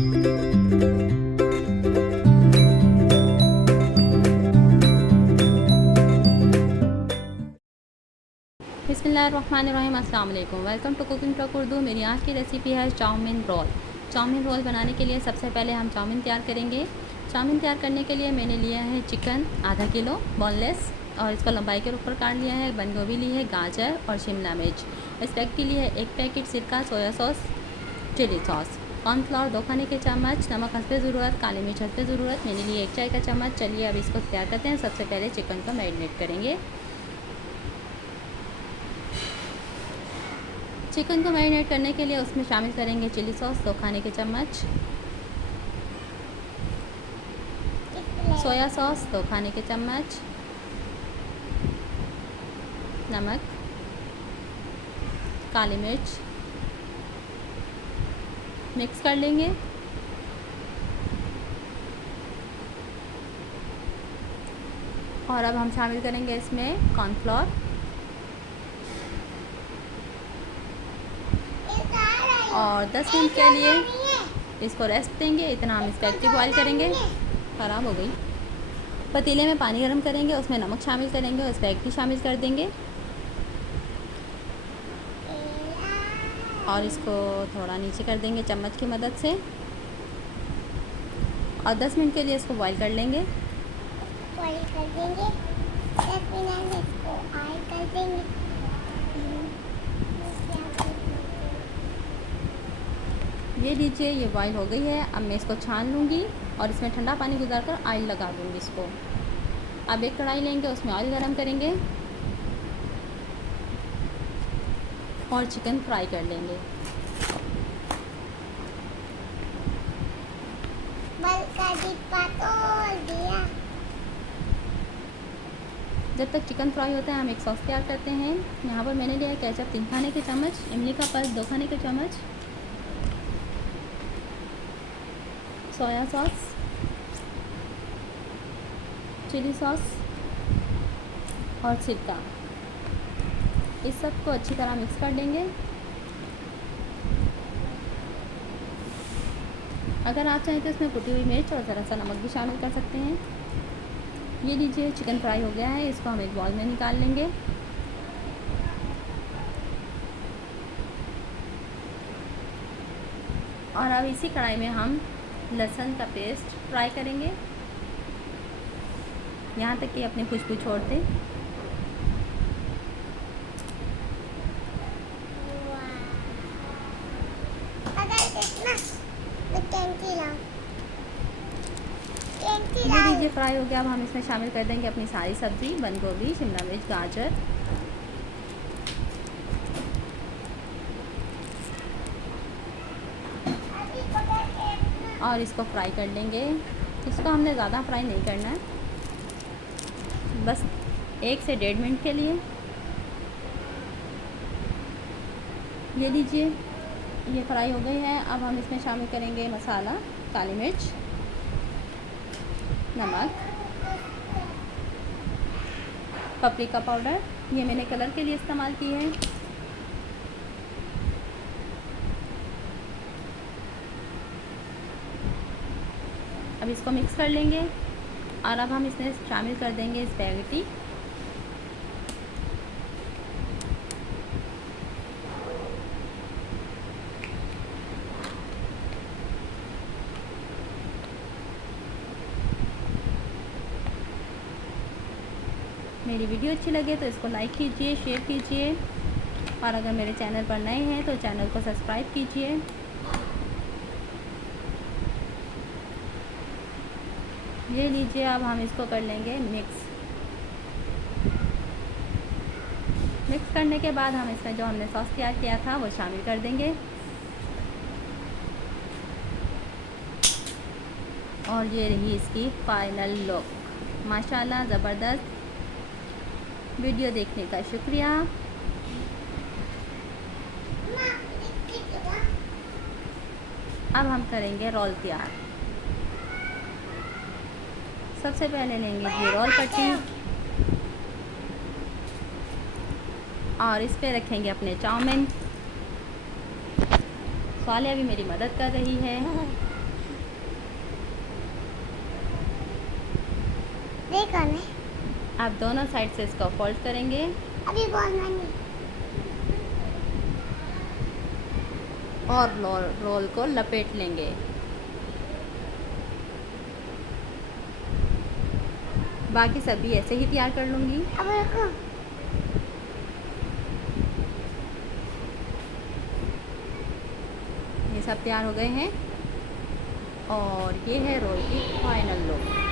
बिस्मिल्लाहिर्रहमानिर्रहीम, अस्सलाम वालेकुम। Welcome to cooking truck Urdu. मेरी आज की रेसिपी है चाउमीन रोल। चाउमीन रोल बनाने के लिए सबसे पहले हम चाउमीन तैयार करेंगे। चाउमीन तैयार करने के लिए मैंने लिया है चिकन आधा किलो बोनलेस, और इसको लंबाई के ऊपर काट लिया है। बंद गोभी ली है, गाजर और शिमला मिर्च। स्पैगेटी ली है 1 पैकेट, सिरका, soya sauce, chilli sauce, cornflour 2 खाने के चम्मच, नमक हस्बे ज़रूरत, काली मिर्च हस्बे ज़रूरत। मैंने लिए 1 चाय का चम्मच। चलिए अब इसको तैयार करते हैं। सबसे पहले चिकन को मैरिनेट करेंगे। चिकन को मैरिनेट करने के लिए उसमें शामिल करेंगे चिली सॉस 2 खाने के चम्मच, सोया सॉस 2 खाने के चम्मच, नमक, काली मिर्च, मिक्स कर लेंगे। और अब हम शामिल करेंगे इसमें कॉर्नफ्लोर और 10 मिनट के लिए इसको रेस्ट देंगे। इतना हम स्पैगेटी बॉईल करेंगे। ख़राब हो गई। पतीले में पानी गर्म करेंगे, उसमें नमक शामिल करेंगे और स्पैगेटी शामिल कर देंगे और इसको थोड़ा नीचे कर देंगे चम्मच की मदद से और 10 मिनट के लिए इसको बॉईल कर लेंगे। ये लीजिए, ये बॉईल हो गई है। अब मैं इसको छान लूँगी और इसमें ठंडा पानी गुजार कर ऑयल लगा दूँगी इसको। अब एक कढ़ाई लेंगे, उसमें ऑयल गरम करेंगे और चिकन फ्राई कर लेंगे। जब तक चिकन फ्राई होता है हम एक सॉस तैयार करते हैं। यहाँ पर मैंने लिया है केचप 3 खाने के चम्मच, इमली का पल्प 2 खाने के चम्मच, सोया सॉस, चिली सॉस और सिरका। इस सब को अच्छी तरह मिक्स कर लेंगे। अगर आप चाहें तो इसमें कुटी हुई मिर्च और ज़रा सा नमक भी शामिल कर सकते हैं। ये लीजिए, चिकन फ्राई हो गया है। इसको हम एक बॉल में निकाल लेंगे। और अब इसी कढ़ाई में हम लहसुन का पेस्ट फ्राई करेंगे यहाँ तक कि अपनी खुशबू छोड़ दे। ये लीजिए, फ्राई हो गया। अब हम इसमें शामिल कर देंगे अपनी सारी सब्ज़ी, बंद गोभी, शिमला मिर्च, गाजर, और इसको फ्राई कर लेंगे। इसको हमने ज़्यादा फ्राई नहीं करना है, बस 1 से 1.5 मिनट के लिए। ये लीजिए, ये फ्राई हो गई है। अब हम इसमें शामिल करेंगे मसाला, काली मिर्च, नमक, पपरिका पाउडर, ये मैंने कलर के लिए इस्तेमाल की है, अब इसको मिक्स कर लेंगे। और अब हम इसमें शामिल कर देंगे स्पैगेटी। मेरी वीडियो अच्छी लगे तो इसको लाइक कीजिए, शेयर कीजिए, और अगर मेरे चैनल पर नए हैं तो चैनल को सब्सक्राइब कीजिए। ये लीजिए, अब हम इसको कर लेंगे मिक्स। मिक्स करने के बाद हम इसमें जो हमने सॉस तैयार किया था वो शामिल कर देंगे। और ये रही इसकी फ़ाइनल लुक। माशाल्लाह, ज़बरदस्त। वीडियो देखने का शुक्रिया। अब हम करेंगे रोल तैयार। सबसे पहले लेंगे ये रोल पट्टी और इस पे रखेंगे अपने चाउमीन। सालिया भी मेरी मदद कर रही है। देखो ना, आप दोनों साइड से इसको फोल्ड करेंगे अभी बोलना नहीं। और रोल को लपेट लेंगे। बाकी सभी ऐसे ही तैयार कर लूँगी। अब रुको। ये सब तैयार हो गए हैं और ये है रोल की फाइनल लुक।